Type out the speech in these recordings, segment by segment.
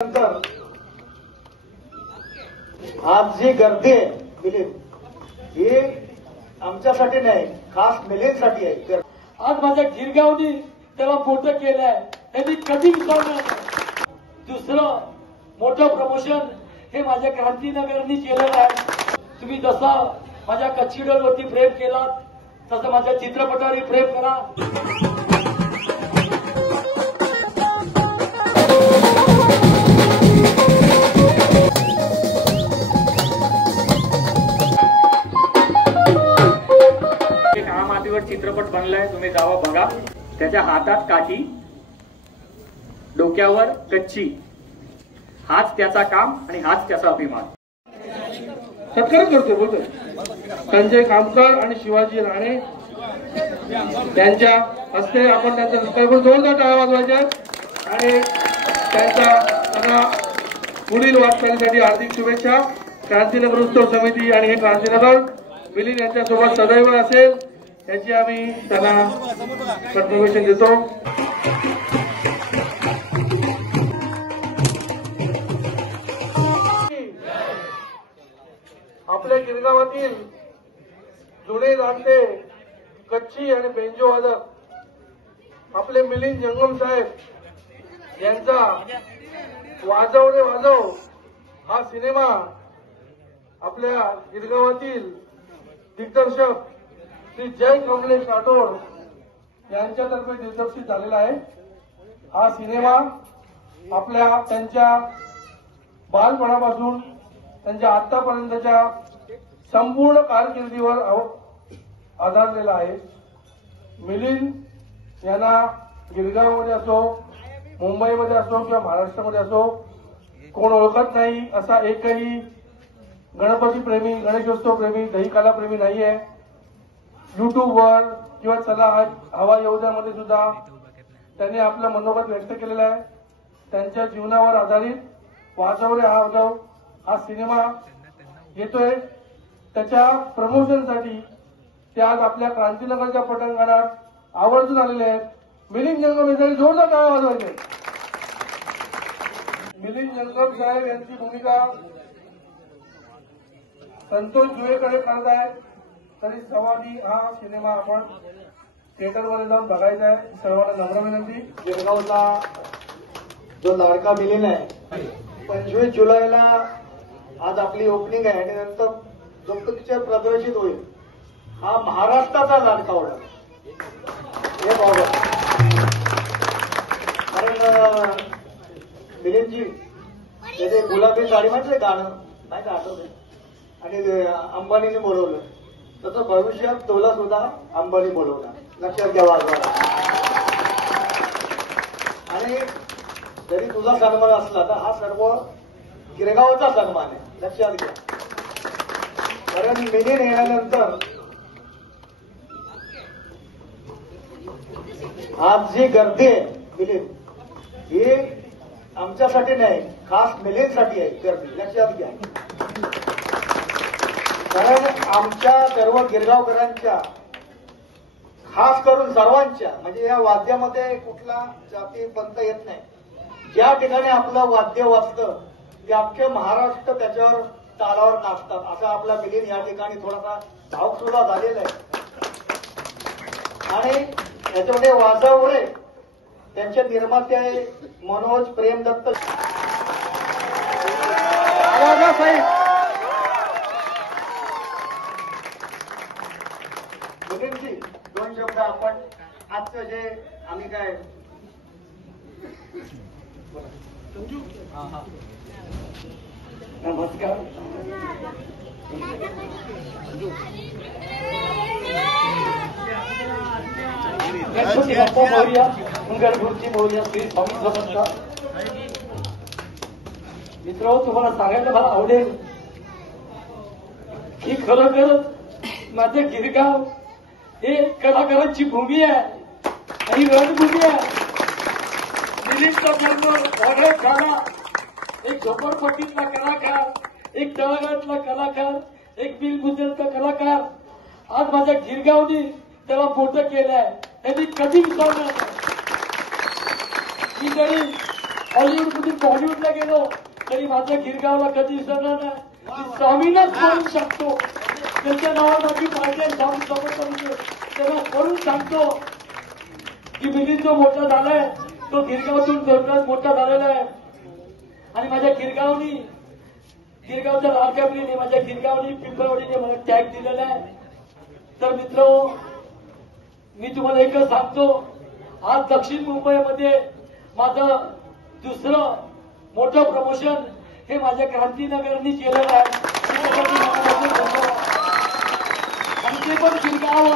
नंतर आज जी गर्दी आहे मिलिंद, ही आमच्यासाठी नाही, खास मिलिंदसाठी आहे. आज माझ्या गिरगावनी त्याला मोठं केलंय, त्यांनी कधी विचारलं नाही. दुसरं मोठं प्रमोशन हे माझ्या क्रांतीनगरनी केलेलं आहे. तुम्ही जसं माझ्या कच्चीडोलवरती प्रेम केलात तसं माझ्या चित्रपटावरही प्रेम करा. चित्रपट बनलाय, तुम्ही जावा बघा. त्याच्या हातात काठी, डोक्यावर कच्ची, हाच त्याचा काम आणि हाच त्याचा अभिमान. सत्कार करतो बोलतोय संजय कामकर आणि शिवाजी राणे त्यांच्या हस्ते आपण त्यांचा सत्कार करून जोरदार टाळ्या वाजवायच्या आणि त्यांच्या सगळ्या पुढील वाटचालीसाठी हार्दिक शुभेच्छा. क्रांतीनगर उत्सव समिती आणि हे क्रांतीनगर मिलिंद यांच्यासोबत सदैव असेल याची आम्ही त्यांना कन्फर्मेशन देतो. आपल्या गिरगावातील जुने जाणते कच्ची आणि बेंजो वादक आपले मिलिंद जंगम साहेब यांचा वाजव रे वाजव हा सिनेमा आपल्या गिरगावातील दिग्दर्शक श्री जय कमलेश राठोड यांच्यातर्फे दिग्दर्शित झालेला आहे. हा सिनेमा आपल्या त्यांच्या बालपणापासून त्यांच्या आतापर्यंतच्या संपूर्ण कारकिर्दीवर आधारलेला आहे. मिलिंद यांना गिरगावमध्ये असो, मुंबईमध्ये असो किंवा महाराष्ट्रामध्ये असो कोण ओळखत नाही असा एकही गणपती प्रेमी, गणेशोत्सव प्रेमी, दहीकाला प्रेमी नाही आहे. युट्यूबवर किंवा चला हवा येऊद्यामध्ये सुद्धा त्यांनी आपलं मनोगत व्यक्त केलेलं आहे. त्यांच्या जीवनावर आधारित वाजव रे वाजव हा सिनेमा येतोय. त्याच्या प्रमोशनसाठी ते आज आपल्या क्रांतीनगरच्या पटांगणात आवर्जून आलेले आहेत. मिलिंद जंगम यांनी जोरदार टाळ्या वाजवायचे. मिलिंद जंगम साहेब यांची भूमिका संतोष जुळेकडे करत आहे. तरी सवादी हा सिनेमा आपण थिएटरमध्ये जाऊन बघायचा आहे. सर्वांना नम्र विनंती. गिरगावचा जो लाडका मिलिंद आहे, 25 जुलैला आज आपली ओपनिंग आहे आणि नंतर जो पिक्चर प्रदर्शित होईल हा महाराष्ट्राचा लाडका होणार हे बघा. कारण मिलिंदजी त्याचे गुलाबी साडी म्हटले गाणं नाही का आठवते, आणि अंबानीने बोलवलं तसं भविष्यात तुला सुद्धा अंबानी बोलवणार, लक्षात घ्या वाजवा. आणि जरी तुझा सन्मान असला तर हा सर्व गिरगावचा सन्मान आहे, लक्षात घ्या. कारण मिलिंद येण्यानंतर आज जी गर्दी आहे मिलिंद, ही आमच्यासाठी नाही, खास मिलिंदसाठी आहे गर्दी, लक्षात घ्या. कारण आमच्या सर्व गिरगावकरांच्या, खास करून सर्वांच्या, म्हणजे या वाद्यामध्ये कुठला जाती पंथ येत नाही. ज्या ठिकाणी आपलं वाद्य वाजतं ते अख्खे महाराष्ट्र त्याच्यावर तालावर नाचतात. असा आपला मिलिंद या ठिकाणी थोडासा भावक सुद्धा झालेला आहे. आणि त्याच्यामध्ये वाजवणे त्यांचे निर्माते आहे मनोज प्रेमदत्त. मिलिंदजी दोन शब्द आपण आजचं जे आम्ही काय नमस्कार. गणपती बाप्पा मोरया, मंगळमूर्ती मोरया, श्री स्वामी समर्थ. मित्र, तुम्हाला सांगायला मला आवडेल की खरोखरच माझं गिरगाव हे कलाकारांची भूमी आहे आणि रणभूमी आहे. मिलिंदचा जन्म ऑर्डर झाला एक झोपडपट्टीतला कलाकार, एक तळागाळातला कलाकार, एक बिलबुद्रेचा कलाकार. आज माझ्या गिरगावनी त्याला मोठं केलंय, त्यांनी कधी विचारलं नाही. मी जरी हॉलिवूडमधून बॉलिवूडला गेलो तरी माझ्या गिरगावला कधी विसरणार नाही. मी स्वामीलाच म्हणू शकतो, त्यांच्या नावावर माझी पार्टी आहे स्वामी समर्थ म्हणजे त्यांना म्हणून सांगतो की मिलिंद जो मोठा झालाय तो गिरगावतून जोडण्यात मोठा झालेला आहे. आणि माझ्या गिरगावच्या लाडक्या मुलीने माझ्या गिरगावनी पिंपळवाडीने मला टॅग दिलेला आहे. तर मित्र, मी तुम्हाला एकच सांगतो, आज दक्षिण मुंबईमध्ये माझं दुसरं मोठं प्रमोशन हे माझ्या क्रांतीनगरनी केलेलं आहे. आणि ते पण गिरगाव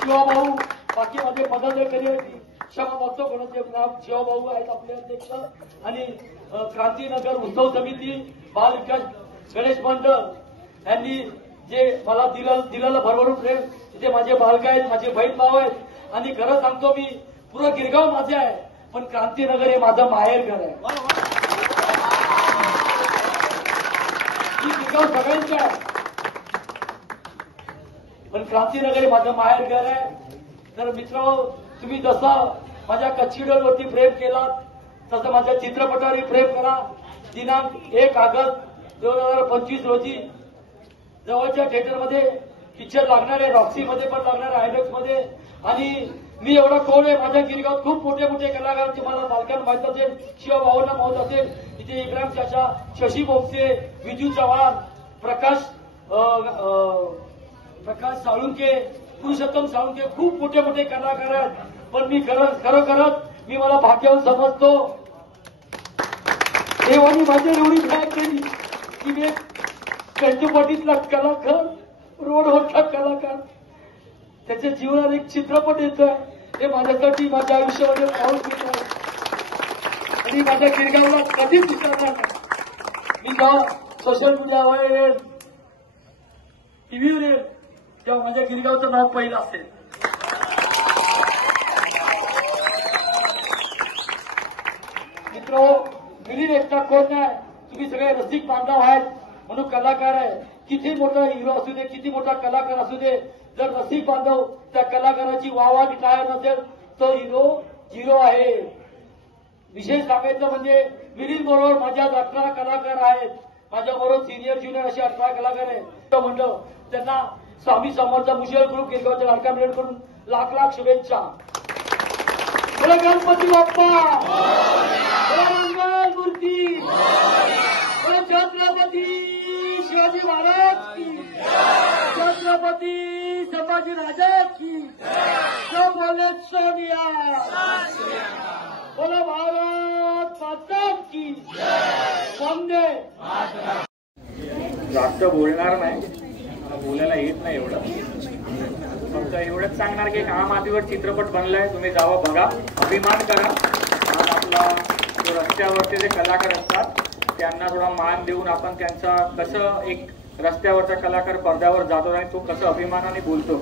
शिवाभाऊ, बाकी माझे पदाधिकारी क्षमा मागतो कोणाचे नाव शिवाभाऊ आहेत आपले अध्यक्ष, आणि क्रांतीनगर उत्सव समिती, बाल विकास गणेश मंडळ यांनी जे मला दिलेलं भरभरून प्रेम, तिथे माझे बालक आहेत, माझे बहीण भाऊ आहेत. आणि खरं सांगतो मी, पुरं गिरगाव माझे आहे, पण क्रांतीनगर हे माझं माहेर घर आहे. ही गिरगाव सगळ्यांचं आहे, पण क्रांतीनगर हे माझं माहेर घर आहे. तर मित्र, तुम्ही जसं माझ्या कच्चीडोलवरती प्रेम केलात तसं माझ्या चित्रपटावरही प्रेम करा. दिनांक 1 ऑगस्ट 2025 रोजी जवळच्या थिएटरमध्ये पिक्चर लागणार आहे, रॉक्सीमध्ये पण लागणार आहे, आयनॉक्समध्ये. आणि मी एवढा कोण आहे, माझ्या गिरगावात खूप मोठे मोठे कलाकार, तुम्हाला बालकांना माहित असेल, शिवभाऊंना माहित असेल, इथे इब्राहिम चाचा, शशी बोपसे, विजू चव्हाण, प्रकाश साळुंके, पुरुषोत्तम साळुंके, खूप मोठे मोठे कलाकार आहेत. पण मी खरोखरच मी मला भाग्यवान समजतो. देवानी माझी एवढी मॅच केली की मी कंचुपटीतला कलाकार, रोडवरचा कलाकार, त्याच्या जीवनात एक चित्रपट येतोय, हे माझ्यासाठी माझ्या आयुष्यामध्ये पाऊल घेत आहे. आणि माझ्या गिरगावला कधीच विसरणार नाही. मी जेव्हा सोशल मीडियावर येईल, टीव्हीवर येईल, तेव्हा माझ्या गिरगावचं नाव पहिलं असेल. मित्र, मिलिंद एकटा कोण नाही, तुम्ही सगळे रसिक बांधव आहेत म्हणून कलाकार आहे. किती मोठा हिरो असू दे, किती मोठा कलाकार असू दे, जर रसिक बांधव त्या कलाकाराची वाहवा टाळत नसेल तो हिरो झिरो आहे. विशेष सांगायचं म्हणजे मिलिंद बरोबर माझ्या 18 कलाकार आहेत, माझ्याबरोबर सिनियर ज्युनियर असे 18 कलाकार आहेत. म्हणलं त्यांना स्वामी समर्थ मुशेल ग्रुप गिरगावच्या लाडका मिळेल करून लाख लाख शुभेच्छा. बोला गणपती बाप्पा, बोला मंगल मूर्ती, बोला छत्रपती शिवाजी महाराज की, छत्रपती संभाजी राजा की, जो बोले सोनिया, बोला भारत माता की, वंदे. जास्त बोलणार नाही, बोलायला येत नाही एवढं, फक्त एवढंच सांगणार की आम आदमीवर चित्रपट बनलाय, तुम्ही जावा बघा, अभिमान करा. आज आपला जो रस्त्यावरचे जे कलाकार असतात त्यांना थोडा मान देऊन आपण त्यांचा कसं एक रस्त्यावरचा कलाकार पडद्यावर जातो आणि तो कसं अभिमानाने बोलतो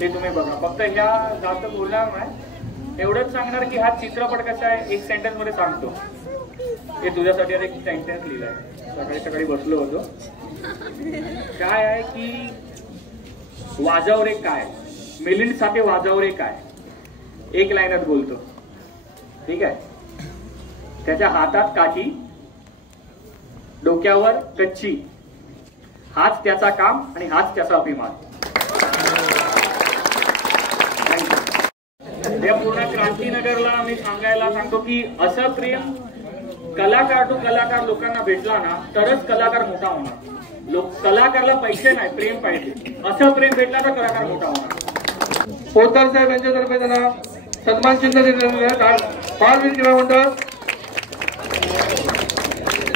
ते तुम्ही बघा. फक्त ह्या जास्त बोलणार नाही, एवढंच सांगणार की हा चित्रपट कसा आहे, एक सेंटेन्स मध्ये सांगतो. हे तुझ्यासाठी एक सेंटेन्स लिहिलाय, सकाळी बसलो होतो. काय आहे की वाजवरे काय, मिलिंद साठी वाजवरे काय, एक लाईनात बोलतो, ठीक आहे. त्याच्या हातात काठी, डोक्यावर कच्ची, हाच त्याचा काम आणि हाच त्याचा अभिमान. या पूर्ण क्रांतीनगरला मी सांगायला सांगतो की असं प्रेम कलाकार टू कलाकार लोकांना भेटला ना तरच कलाकार मोठा होणार. कलाकारला पैसे नाही, प्रेम पाहिजे. असं प्रेम भेटला तर कलाकार मोठा होणार. पोतदार साहेब यांच्यातर्फे त्यांना सन्मान चिन्ह दिलेलं आहे. बालवीर क्रीडा मंडळ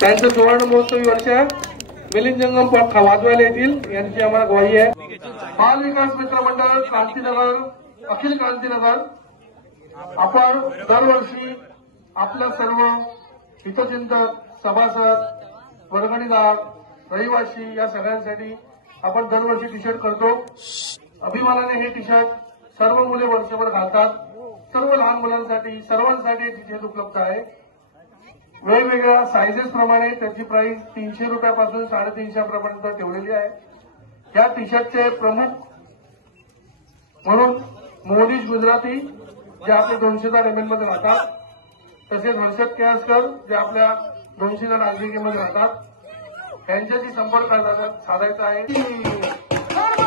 त्यांचं 14 महोत्सवी वर्ष आहे. मिलिंद जंगम वाजवायला येतील यांची आम्हाला ग्वाही आहे. बाल विकास मित्र मंडळ क्रांतीनगर, अखिल क्रांतीनगर, आपण दरवर्षी आपल्या सर्व हितचिंतक, सभासद, वर्गणीदार, रहिवासी या सगळ्यांसाठी आपण दरवर्षी टी शर्ट करतो. अभिमानाने हे टी शर्ट सर्व मुले वर्षभर घालतात. सर्व लहान मुलांसाठी, सर्वांसाठी टी शर्ट उपलब्ध आहे. वेगवेगळ्या सायझेस प्रमाणे त्याची प्राइस 300 रुपयापासून 350 रुपयापर्यंत ठेवलेली आहे. या टी शर्टचे प्रमुख म्हणून मोनिश गुजराती जे आपले 210 ml मध्ये राहतात, तसेच हर्षद केळसकर जे आपल्या 200 नागरिकेमध्ये राहतात, यांच्याशी संपर्क साधायचा आहे.